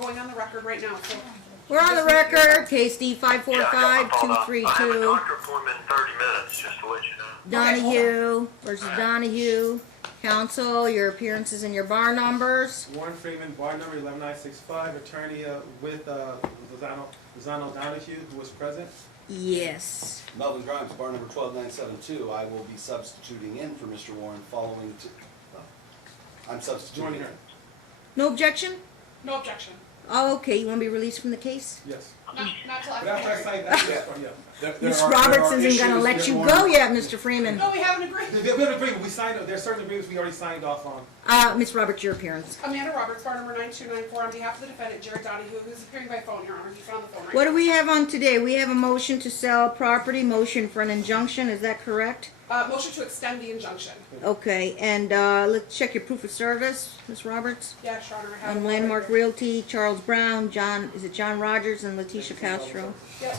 going on the record right now, so. We're on the record, case D 545-232. I have a doctor appointment in 30 minutes, just to let you know. Donohue versus Donohue. Counsel, your appearances and your bar numbers. Warren Freeman, bar number 11965, attorney with Lozano Donohue, who was present. Yes. Melvin Grimes, bar number 12972. I will be substituting in for Mr. Warren following to... I'm substituting. Joining her. No objection? No objection. Oh, okay. You want to be released from the case? Yes. Not till But after. after I cite that, yeah. Miss Robertson isn't going to let you go yet, Mr. Freeman. No, we haven't agreed. We have an agreement. We signed. There's certain agreements we already signed off on. Miss Roberts, your appearance. Amanda Roberts, bar number 9294, on behalf of the defendant, Jared Donohue, who's appearing by phone, Your Honor. He's on the phone right What now. do we have on today? We have a motion to sell property, motion for an injunction. Is that correct? Motion to extend the injunction. Okay, and let's check your proof of service, Miss Roberts. Yes, Your Honor. I have On it Landmark right here. Realty, Charles Brown, is it John Rogers and Letitia Castro? Yep.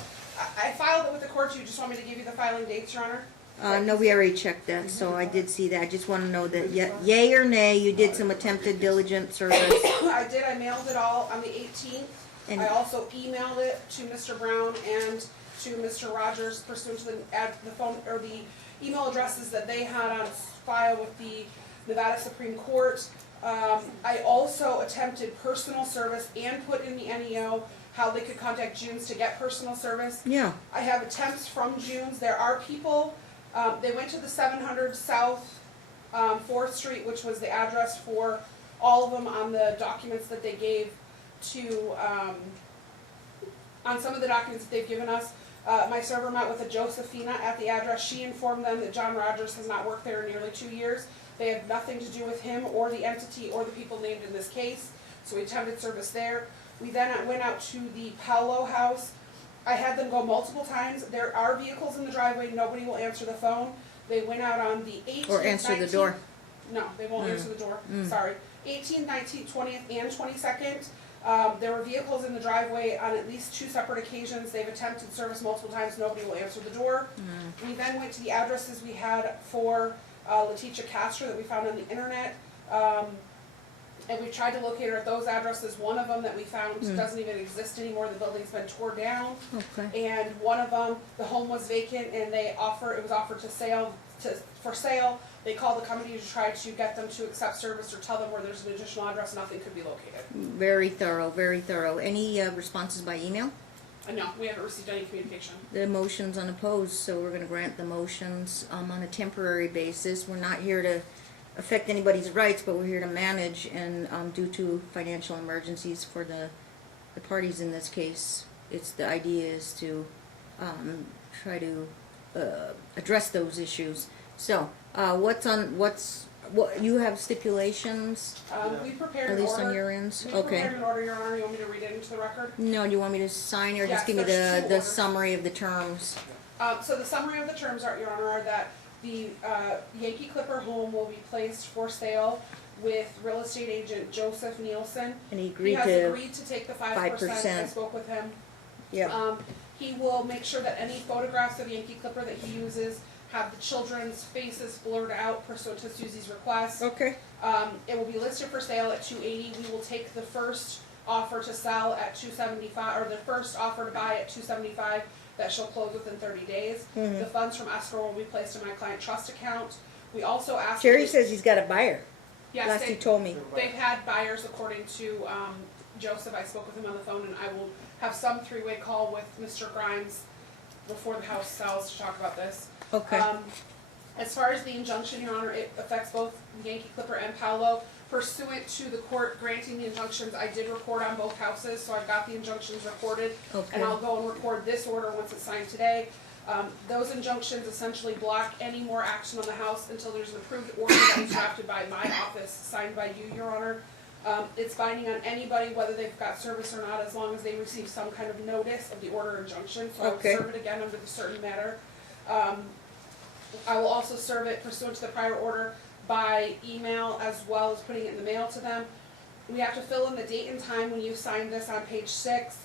I filed it with the court. You just want me to give you the filing dates, Your Honor? No, we already checked that, so I did see that. I just want to know that yay or nay, you did some attempted diligent service. I did. I mailed it all on the 18th. And- I also emailed it to Mr. Brown and to Mr. Rogers pursuant to the phone or the email addresses that they had on file with the Nevada Supreme Court. I also attempted personal service and put in the NEO how they could contact Junes to get personal service. Yeah, I have attempts from Junes. There are people, they went to the 700 South 4th Street, which was the address for all of them on the documents that they gave to, on some of the documents that they've given us. My server met with a Josephina at the address. She informed them that John Rogers has not worked there in nearly 2 years. They have nothing to do with him or the entity or the people named in this case. So we attempted service there. We then went out to the Paolo house. I had them go multiple times. There are vehicles in the driveway. Nobody will answer the phone. They went out on the 18th, or answer the 19th. door. No, they won't answer the door. Sorry. 18th, 19th, 20th, and 22nd. There were vehicles in the driveway on at least 2 separate occasions. They've attempted service multiple times. Nobody will answer the door. We then went to the addresses we had for Letitia Castro that we found on the internet. And we tried to locate her at those addresses. One of them that we found doesn't even exist anymore. The building's been torn down. Okay. And one of them, the home was vacant, and it was offered for sale. They called the company to try to get them to accept service or tell them where there's an additional address. Nothing could be located. Very thorough, very thorough. Any responses by email? No, we haven't received any communication. The motion's unopposed, so we're going to grant the motions on a temporary basis. We're not here to affect anybody's rights, but we're here to manage, and due to financial emergencies for the parties in this case, the idea is to try to address those issues. So, what you have stipulations, We prepared at an least order. on your ends? We Okay. prepared an order, Your Honor. You want me to read it into the record? No, do you want me to sign or Yes, just give me there's 2 the orders. summary of the terms? So the summary of the terms, Your Honor, are that the Yankee Clipper home will be placed for sale with real estate agent Joseph Nielsen. And he He agreed has to, agreed to take the 5%. I 5%. spoke with him. yeah, He will make sure that any photographs of Yankee Clipper that he uses have the children's faces blurred out pursuant to Susie's request. okay. It will be listed for sale at $280. We will take the first offer to sell at $275, or the first offer to buy at $275. That shall close within 30 days. The funds from escrow will be placed in my client trust account. We also asked. Jerry says he's got a buyer. Yes, Last he told me. they've had buyers according to Joseph. I spoke with him on the phone, and I will have some 3-way call with Mr. Grimes before the house sells to talk about this. Okay. As far as the injunction, Your Honor, it affects both Yankee Clipper and Paolo. Pursuant to the court granting the injunctions, I did record on both houses, so I've got the injunctions recorded. Okay. And I'll go and record this order once it's signed today. Those injunctions essentially block any more action on the house until there's an approved order that was drafted by my office, signed by you, Your Honor. It's binding on anybody, whether they've got service or not, as long as they receive some kind of notice of the order injunction. So Okay. I will serve it again under the certain matter. I will also serve it pursuant to the prior order by email, as well as putting it in the mail to them. We have to fill in the date and time when you signed this on page 6.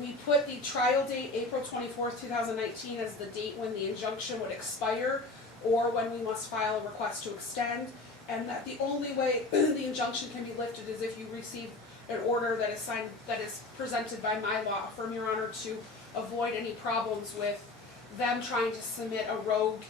We put the trial date, April 24th, 2019, as the date when the injunction would expire, or when we must file a request to extend, and that the only way the injunction can be lifted is if you receive an order that is signed, that is presented by my law firm, Your Honor, to avoid any problems with them trying to submit a rogue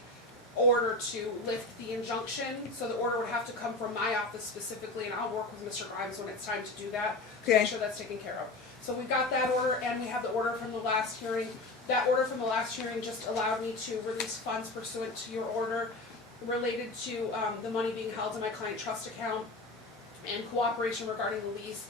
order to lift the injunction. So the order would have to come from my office specifically, and I'll work with Mr. Grimes when it's time to do that, to Okay. make sure that's taken care of. So we got that order, and we have the order from the last hearing. That order from the last hearing just allowed me to release funds pursuant to your order related to the money being held in my client trust account and cooperation regarding the lease.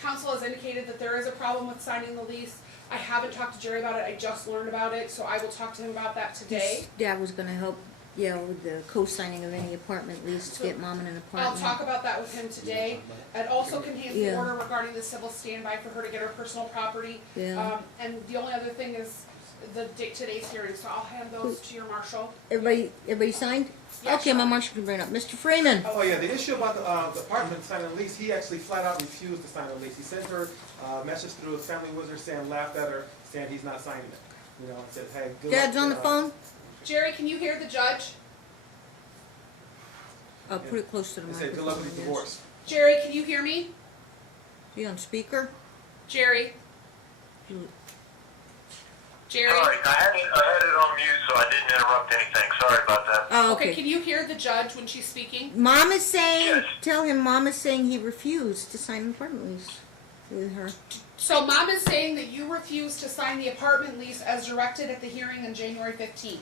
Council has indicated that there is a problem with signing the lease. I haven't talked to Jerry about it, I just learned about it, so I will talk to him about that today. His dad was gonna help, with the co-signing of any apartment lease to get mom in an I'll apartment. talk about that with him today. It also contains the Yeah. order regarding the civil standby for her to get her personal property. Yeah. And the only other thing is the today's hearing, so I'll hand those to your marshal. Everybody signed? Yeah, Okay, my sure. marshal can bring it up. Mr. Freeman? Oh, yeah, the issue about the apartment signing the lease, he actually flat out refused to sign the lease. He sent her a message through his family wizard saying, laughed at her, saying he's not signing it. You know, and said, hey, good luck. Dad's on the phone? Jerry, can you hear the judge? I'll put it close to the He microphone. said, good luck with the yes. divorce. Jerry, can you hear me? You on speaker? Jerry? Jerry? Sorry, I had it on mute, so I didn't interrupt anything. Sorry about that. Oh, Okay, okay. can you hear the judge when she's speaking? Mom is saying, Yes. tell him Mom is saying he refused to sign an apartment lease with her. So Mom is saying that you refused to sign the apartment lease as directed at the hearing on January 15th.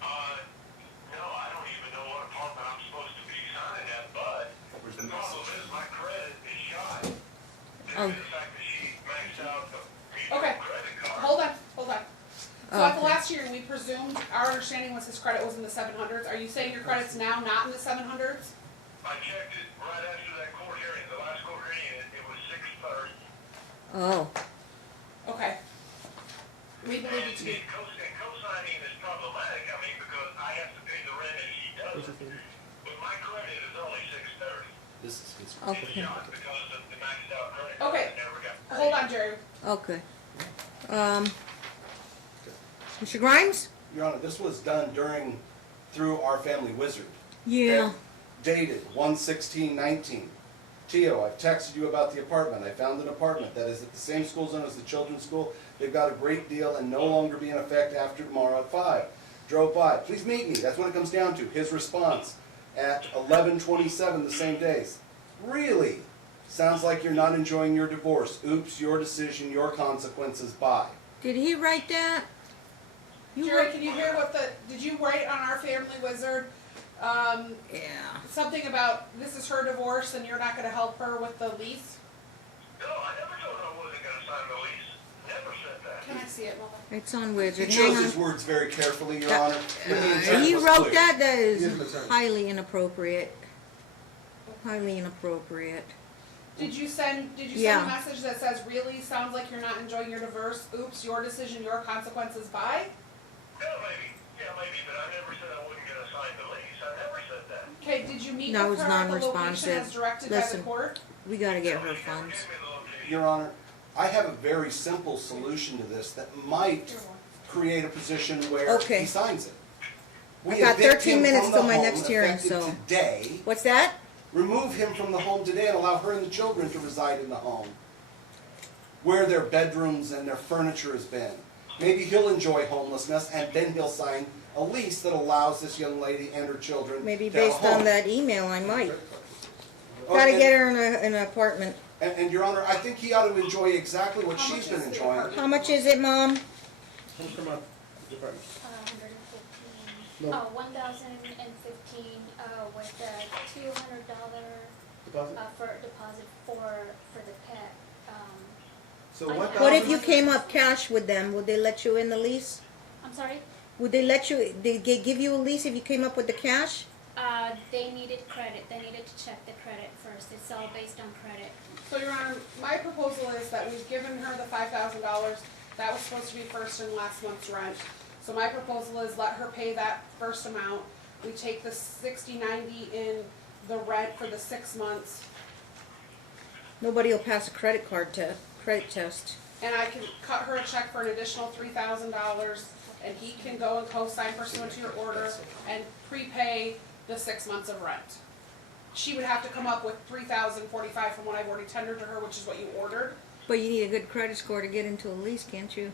No, I don't even know what apartment I'm supposed to be signing at, but the problem is my credit is shot. Oh. The fact that she maxed out the Okay. credit card. Hold on. So at the Okay. last hearing, we presumed, our understanding was his credit was in the 700s. Are you saying your credit's now not in the 700s? I checked it right after that court hearing, the last court hearing, it was 630. Oh, Okay. We believe it to be. And co-signing is problematic, I mean, because I have to pay the rent and she doesn't. But my credit is only 630. This is his. It's okay, shot because of the maxed out credit card. Okay. I never got paid. Hold on, Jerry. okay. Mr. Grimes? Your Honor, this was done through our family wizard. Yeah. Dated 1/16/19. Tio, I've texted you about the apartment. I found an apartment that is at the same school zone as the children's school. They've got a great deal and no longer be in effect after tomorrow at 5. Drove by. Please meet me. That's what it comes down to. His response at 11:27 the same days. Really? Sounds like you're not enjoying your divorce. Oops, your decision, your consequences. Bye. Did he write that? You Jerry, wrote- can you hear did you write on our family wizard, Yeah. something about this is her divorce and you're not gonna help her with the lease? No, I never told her I wasn't gonna sign the lease. Never said that. Can I see it, Mama? It's on He Wizard. chose Hang his on. words very carefully, Your That- Honor. But the intent He was wrote clear. that. That He is an is attorney. highly inappropriate. Highly inappropriate. Did you send Yeah. a message that says, really, sounds like you're not enjoying your divorce, oops, your decision, your consequences, bye? Yeah, maybe. Yeah, maybe, but I never said I wasn't gonna sign the lease. I never said that. Okay, did you meet No, with it's her at the location non-responsive. as directed by the Listen. court? We gotta get her Nobody ever funds. gave me the location. Your Honor, I have a very simple solution to this that might create a position where Okay. he signs it. We I've got evict 13 him minutes from till the my home next hearing, effective so- Today, What's that? remove him from the home today and allow her and the children to reside in the home where their bedrooms and their furniture has been. Maybe he'll enjoy homelessness and then he'll sign a lease that allows this young lady and her children Maybe to have a based on home. that email, I might. Oh, Gotta and- get her in an apartment. And Your Honor, I think he ought to enjoy exactly what How she's much been is the enjoying. apartment? How much is it, Mom? How much per month? Department. 115, No. 1,015, with a $200 Deposit? for deposit for the pet. So I- 1,000. What if you came up cash with them? Would they let you in the lease? I'm sorry. Would they let you? They give you a lease if you came up with the cash? They needed credit. They needed to check the credit first. It's all based on credit. So, Your Honor, my proposal is that we've given her the $5,000. That was supposed to be first and last month's rent. So my proposal is let her pay that first amount. We take the $60.90 in the rent for the 6 months, Nobody will pass a credit test. and I can cut her a check for an additional $3,000, and he can go and co-sign pursuant to your order and prepay the 6 months of rent. she would have to come up with $3,045 from what I've already tendered to her, which is what you ordered. But you need a good credit score to get into a lease, can't you?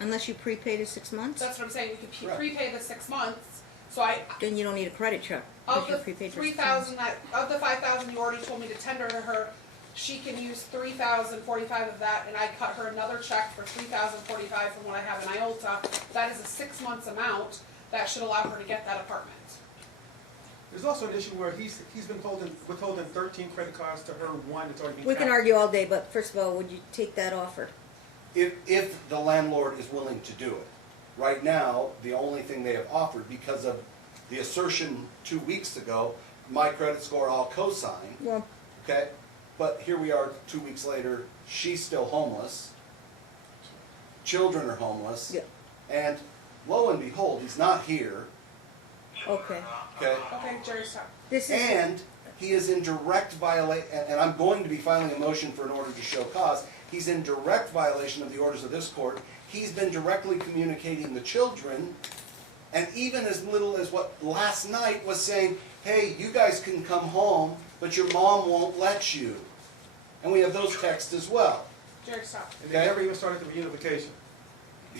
Unless you prepay the 6 months, That's what I'm saying, you could Right. prepay the 6 months, so I, then you don't need a credit check. of Because you're the prepaid for 6 months. 3,000 of the 5,000 you already told me to tender to her, she can use 3,045 of that, and I cut her another check for 3,045 from what I have in IOLTA. That is a 6 months amount, that should allow her to get that apartment. There's also an issue where he's been withholding 13 credit cards to her one that's already been We can tapped. argue all day, but first of all, would you take that offer? If the landlord is willing to do it. Right now, the only thing they have offered, because of the assertion 2 weeks ago, my credit score I'll co-sign, Well, okay? But here we are 2 weeks later, she's still homeless, children are homeless, yeah, and lo and behold, he's not here, okay. okay? Okay, Jerry, stop. This is, And he is in direct violation, and I'm going to be filing a motion for an order to show cause. He's in direct violation of the orders of this court. He's been directly communicating the children, and even as little as what last night was saying, hey, you guys can come home, but your mom won't let you. And we have those texts as well. Jerry, stop. And they never even started the reunification.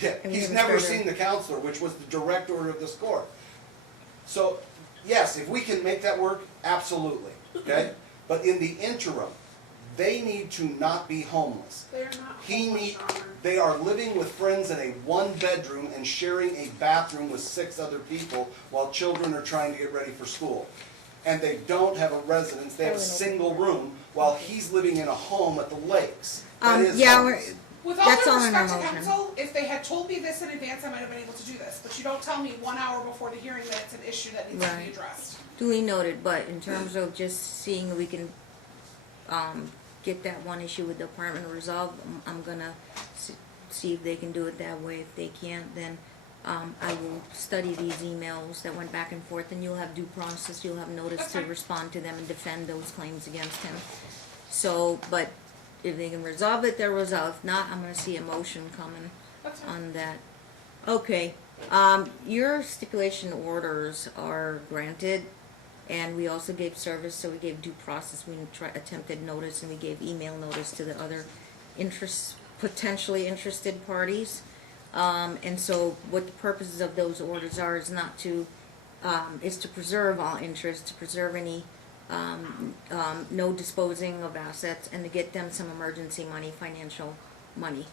Yeah, And we he's haven't never started. seen the counselor, which was the direct order of this court. So, yes, if we can make that work, absolutely, okay? But in the interim, they need to not be homeless. They're not He homeless, need, Your Honor. they are living with friends in a one-bedroom and sharing a bathroom with 6 other people while children are trying to get ready for school. And they don't have a residence, they have a single room, while he's living in a home at the lakes. That is yeah, homeless. With all That's due all in our respect to motion. counsel, if they had told me this in advance, I might have been able to do this. But you don't tell me 1 hour before the hearing that it's an issue that needs to be Right. addressed. duly noted, but in terms of just seeing if we can, get that one issue with the apartment resolved, I'm gonna see if they can do it that way. If they can't, then, I will study these emails that went back and forth, and you'll have due process, you'll have notice That's to fine. respond to them and defend those claims against him. So, but if they can resolve it, they're resolved. If not, I'm gonna see a motion coming That's fine. on that. Okay, your stipulation orders are granted, and we also gave service, so we gave due process, we attempted notice, and we gave email notice to the other potentially interested parties. And so what the purposes of those orders are is not to, is to preserve all interests, to preserve any, no disposing of assets, and to get them some emergency money, financial money.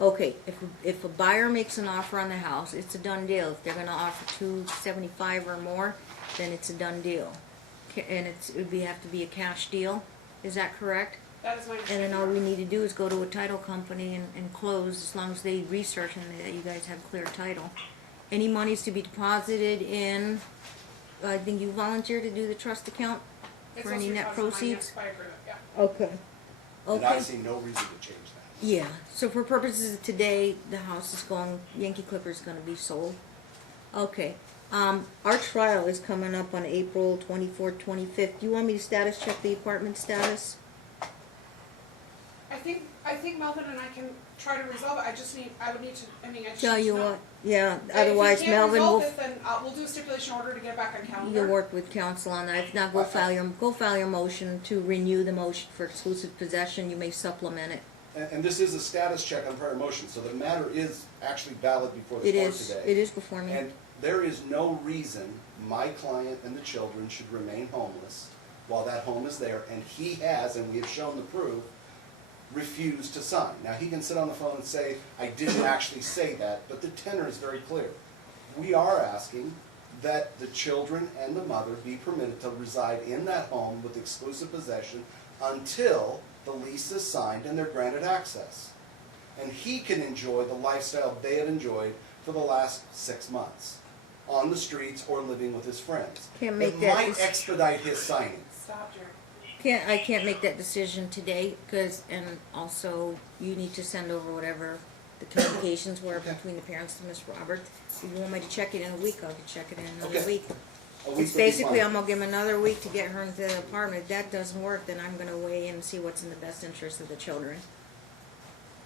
Okay, if a buyer makes an offer on the house, it's a done deal. If they're gonna offer $275 or more, then it's a done deal. And it would have to be a cash deal, is that correct? That is my And understanding. then all we need to do is go to a title company and close, as long as they research and that you guys have clear title. Any monies to be deposited in, I think you volunteered to do the trust account It's for any supposed to be net deposited in my proceeds? yes by agreement, yeah. Okay. And I Okay. see no reason to change that. Yeah, so for purposes of today, the house is going, Yankee Clipper's gonna be sold. Okay, our trial is coming up on April 24th, 25th. Do you want me to status check the apartment status? I think Melvin and I can try to resolve it. I would need to, I just Tell need to you know. what, yeah, If otherwise you can't Melvin resolve will, it, then we'll do a stipulation order to get it back on calendar. you'll work with council on that. If not, go file your motion to renew the motion for exclusive possession. You may supplement it. And this is a status check on prior motion, so the matter is actually valid before the It court is, today. it is before me. And there is no reason my client and the children should remain homeless while that home is there, and he has, and we have shown the proof, refused to sign. Now, he can sit on the phone and say, I didn't actually say that, but the tenor is very clear. We are asking that the children and the mother be permitted to reside in that home with exclusive possession until the lease is signed and they're granted access. And he can enjoy the lifestyle they have enjoyed for the last 6 months, on the streets or living with his friends. Can't make It that might dec- expedite his signing. Stop, Jerry. I can't make that decision today, and also you need to send over whatever the communications were Okay. between the parents to Miss Roberts. If you want me to check it in a week, I can check it in another Okay. week. A week It's would be basically, fine. I'm gonna give him another week to get her into the apartment. If that doesn't work, then I'm gonna weigh in and see what's in the best interest of the children.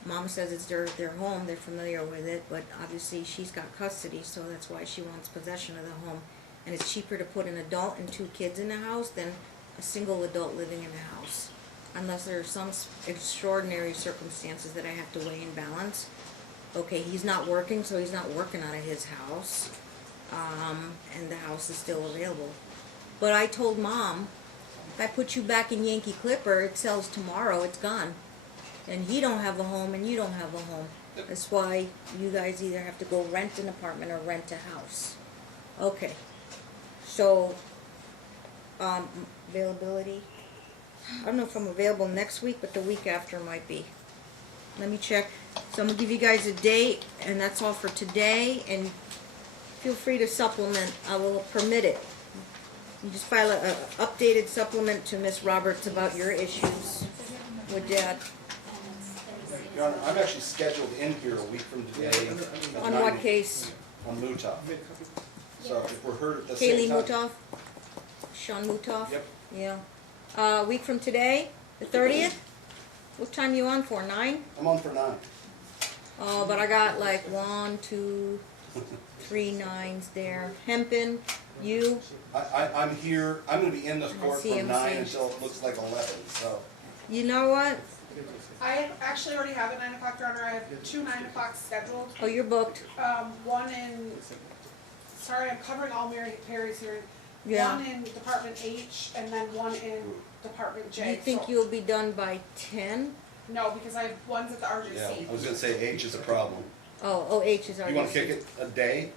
Mom says it's their home, they're familiar with it, but obviously she's got custody, so that's why she wants possession of the home. And it's cheaper to put an adult and 2 kids in the house than a single adult living in the house. Unless there are some extraordinary circumstances that I have to weigh and balance. Okay, he's not working, so he's not working out of his house. And the house is still available. But I told Mom, if I put you back in Yankee Clipper, it sells tomorrow, it's gone. And he don't have a home and you don't have a home. That's why you guys either have to go rent an apartment or rent a house. Okay. So, availability. I don't know if I'm available next week, but the week after might be. Let me check. So I'm gonna give you guys a date, and that's all for today, and feel free to supplement. I will permit it. You just file a updated supplement to Miss Roberts about your issues with Dad. Your Honor, I'm actually scheduled in here a week from today. at On 9 what case? On Mutah. So if we're heard at the Kaylee same time. Mutoff? Sean Mutoff? Yep. Yeah. A week from today, the 30th? What time you on for, 9? I'm on for 9. But I got like 1, 2, 3 9s there. Hempin, you, I'm here, I'm gonna be in this court CMC. from 9 until it looks like 11, so. you know what? I actually already have a 9 o'clock, Your Honor. I have 2 9 o'clocks scheduled. Oh, you're booked. One in, sorry, I'm covering all Mary Perry's hearing. Yeah. One in Department H and then one in Department J. You think So- you'll be done by 10? No, because I have ones at the Yeah, RJC. I was gonna say H is a problem. Oh, H is already. You wanna kick it a day?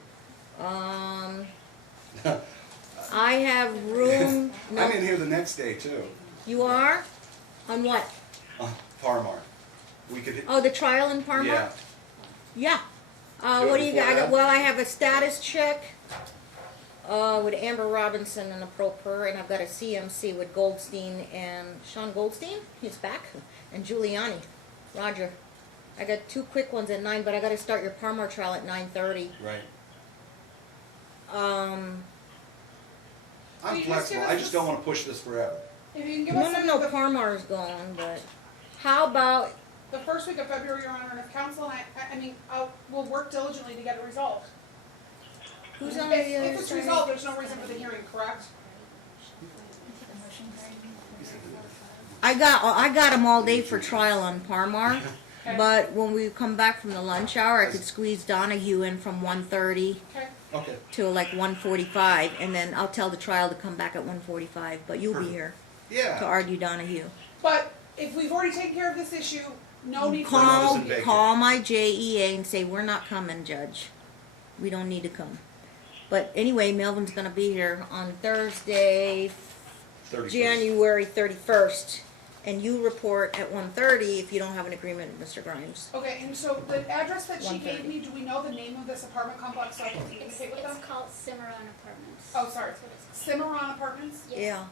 I have room, I'm no, in here the next day too. you are? On what? Parmar. We could hit. Oh, the trial in Parma? Yeah. Yeah. Do it What do you before got? that? Well, I have a status check with Amber Robinson and a pro per, and I've got a CMC with Goldstein and Sean Goldstein. He's back, and Giuliani, Roger. I got 2 quick ones at 9, but I got to start your Parmar trial at 9:30. Right. Will I'm you just flexible, give I us just this- don't wanna push this forever. If you can give No, us no, some no. of the, Parmar's gone, but how about? the first week of February, Your Honor, and if council and I mean, we'll work diligently to get it resolved. Who's on If the other it's side? resolved, there's no reason for the hearing, correct? I got them all day for trial on Parmar, Okay. but when we come back from the lunch hour, I could squeeze Donohue in from 1:30 Okay. Okay. to like 1:45, and then I'll tell the trial to come back at 1:45. But you'll be here to Yeah. argue Donohue. But if we've already taken care of this issue, no need for Call Notice and vacate. call my JEA and say we're not coming, Judge. We don't need to come. But anyway, Melvin's gonna be here on Thursday, 31st. January 31st, and you report at 1:30 if you don't have an agreement with Mr. Grimes. Okay, and so the address that she 1:30. gave me, do we know the name of this apartment complex so I can communicate with them? It's called Cimarron Apartments. Oh, sorry. That's what it's called. Cimarron Apartments? Yes. Yeah.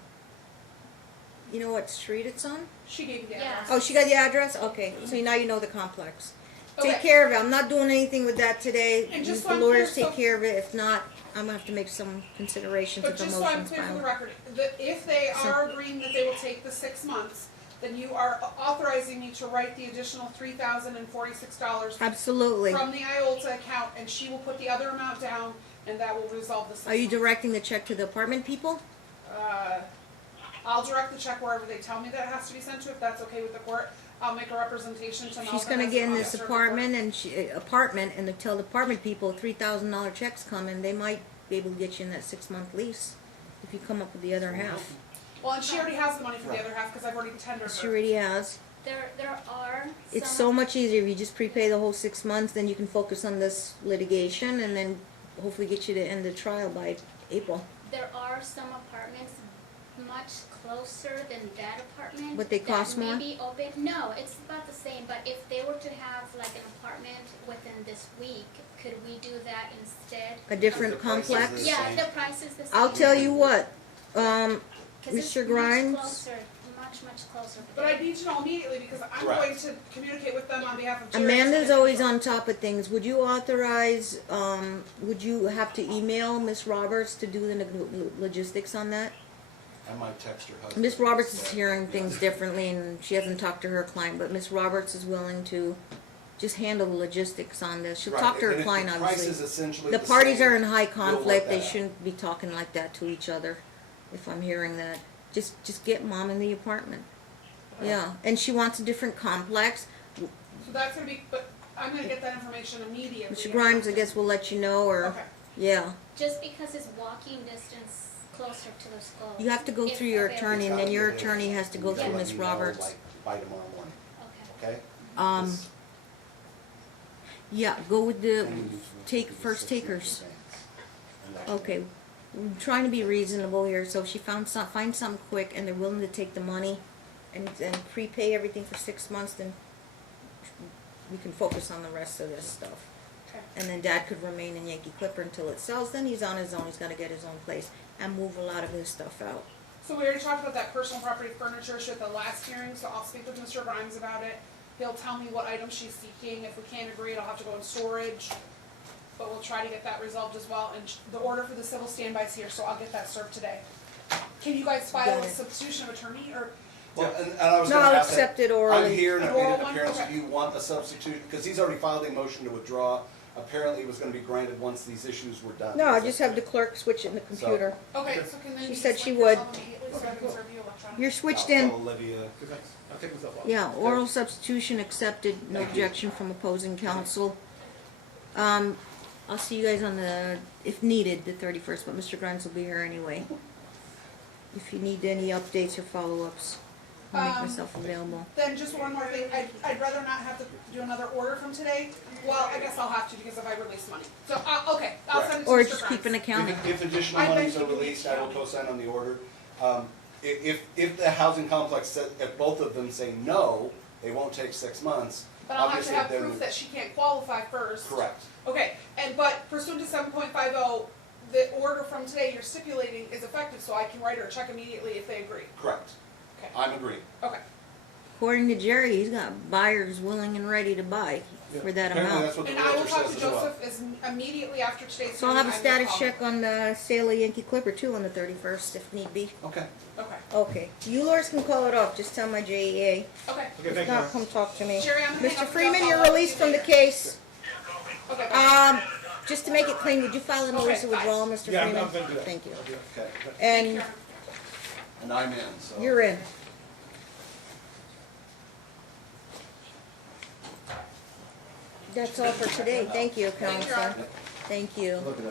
You know what street it's on? She gave me the Yeah. address. Oh, she got the address? Okay, so now you know the complex. Take Okay. care of it. I'm not doing anything with that today. And just The so I'm lawyers clear, take so- care of it. If not, I'm gonna have to make some considerations But if the just so I'm motion's clear for the filed. record, if they are agreeing that they will take the 6 months, then you are authorizing me to write the additional $3,046 Absolutely. from the IOLTA account, and she will put the other amount down, and that will resolve the 6 Are you months. directing the check to the apartment people? I'll direct the check wherever they tell me that it has to be sent to, if that's okay with the court. I'll make a representation to Melvin. She's gonna as get in the this officer of the court. apartment and to tell the apartment people $3,000 checks come and they might be able to get you in that 6-month lease if you come up with the other half. Well, and she already has the money for the other half, because I've already tendered She her. already has. There are It's some so much easier if you just prepay the whole 6 months, then you can focus on this litigation and then hopefully get you to end the trial by April. There are some apartments much closer than that apartment. But they cost more? That may be open. No, it's about the same, but if they were to have like an apartment within this week, could we do that instead? A different The price is complex? the Yeah, same. the price is the same. I'll tell you what, 'Cause it's Mr. Grimes, much closer, much closer. But I need to know immediately, because I'm Right. going to communicate with them on behalf of Jerry. Amanda's always on top of things. Would you authorize, would you have to email Miss Roberts to do the logistics on that? I might text her husband. Miss Roberts is hearing things differently and she hasn't talked to her client, but Miss Roberts is willing to just handle the logistics on this. She'll Right, talk to and her if client, the price is obviously. essentially The the parties same, are in high we'll work conflict, they that out. shouldn't be talking like that to each other, if I'm hearing that. Just get mom in the apartment. Yeah, and she wants a different complex. So that's gonna be, but I'm gonna get that information immediately. Mr. Grimes, I guess we'll let you know, or, Okay. yeah. Just because it's walking distance closer to the school. You have to go If through your available. attorney, and then your attorney has to go You gotta through let Miss me know, Roberts. like, by tomorrow morning, Okay. okay? Yeah, go with the And you need to take do the first 6 months takers. advance. And that's- Okay, we're trying to be reasonable here, so if she find something quick and they're willing to take the money and prepay everything for 6 months, then we can focus on the rest of this stuff. Okay. And then Dad could remain in Yankee Clipper until it sells, then he's on his own, he's gotta get his own place and move a lot of his stuff out. So we already talked about that personal property furniture issue at the last hearing, so I'll speak with Mr. Grimes about it. He'll tell me what items she's seeking. If we can't agree, it'll have to go in storage. But we'll try to get that resolved as well. And the order for the civil standby's here, so I'll get that served today. Can you guys file Got a it. substitution of attorney, or? Well, and I was No, gonna I'll ask that. accept it orally. I'm here in An an oral one? appearance, Okay. do you want a substitute? Because he's already filed a motion to withdraw. Apparently it was gonna be granted once these issues were done. No, I just have the clerk switch it in the computer. Okay, so can then She you said just she link would. yourself immediately so I can serve you electronically? You're switched I'll in. tell Olivia. I'll take myself off. Yeah, oral substitution accepted, no Thank you. objection from opposing counsel. I'll see you guys on the, if needed, the 31st, but Mr. Grimes will be here anyway. If you need any updates or follow-ups, I'll make myself available. Then just one more thing, I'd rather not have to do another order from today. Well, I guess I'll have to because if I release money. So, okay, I'll send it to Or Mr. just Grimes. keep an account. If additional I've been monies are keeping released, the I will account. co-sign on the order. If the housing complex said, if both of them say no, they won't take 6 months, But I'll have to obviously have then. proof that she can't qualify first. Correct, Okay, but pursuant to 7.50, the order from today you're stipulating is effective, so I can write her a check immediately if they agree. correct. Okay. I'm agreeing. Okay. According to Jerry, he's got buyers willing and ready to buy for that Apparently amount. that's what the And I will realtor talk says to as well. Joseph immediately after today's So I'll have a meeting, I will status call check him. on the sale of Yankee Clipper too on the 31st if need be. Okay. Okay, Okay, you Lors can call it off, just tell my JEA. okay. Okay, If thank you. not, come talk to me. Jerry, I'm gonna hang Mr. up the Freeman, job. you're I'll talk to released you from the later. case. Okay, bye. Just to make it clean, would you file a notice of Okay, bye. withdrawal, Mr. Yeah, Freeman? I'm gonna do that. Thank you. Okay. And And I'm in, so. you're in. That's all for today. Thank you, Thank you, Council. Robert. Thank you. Look at that.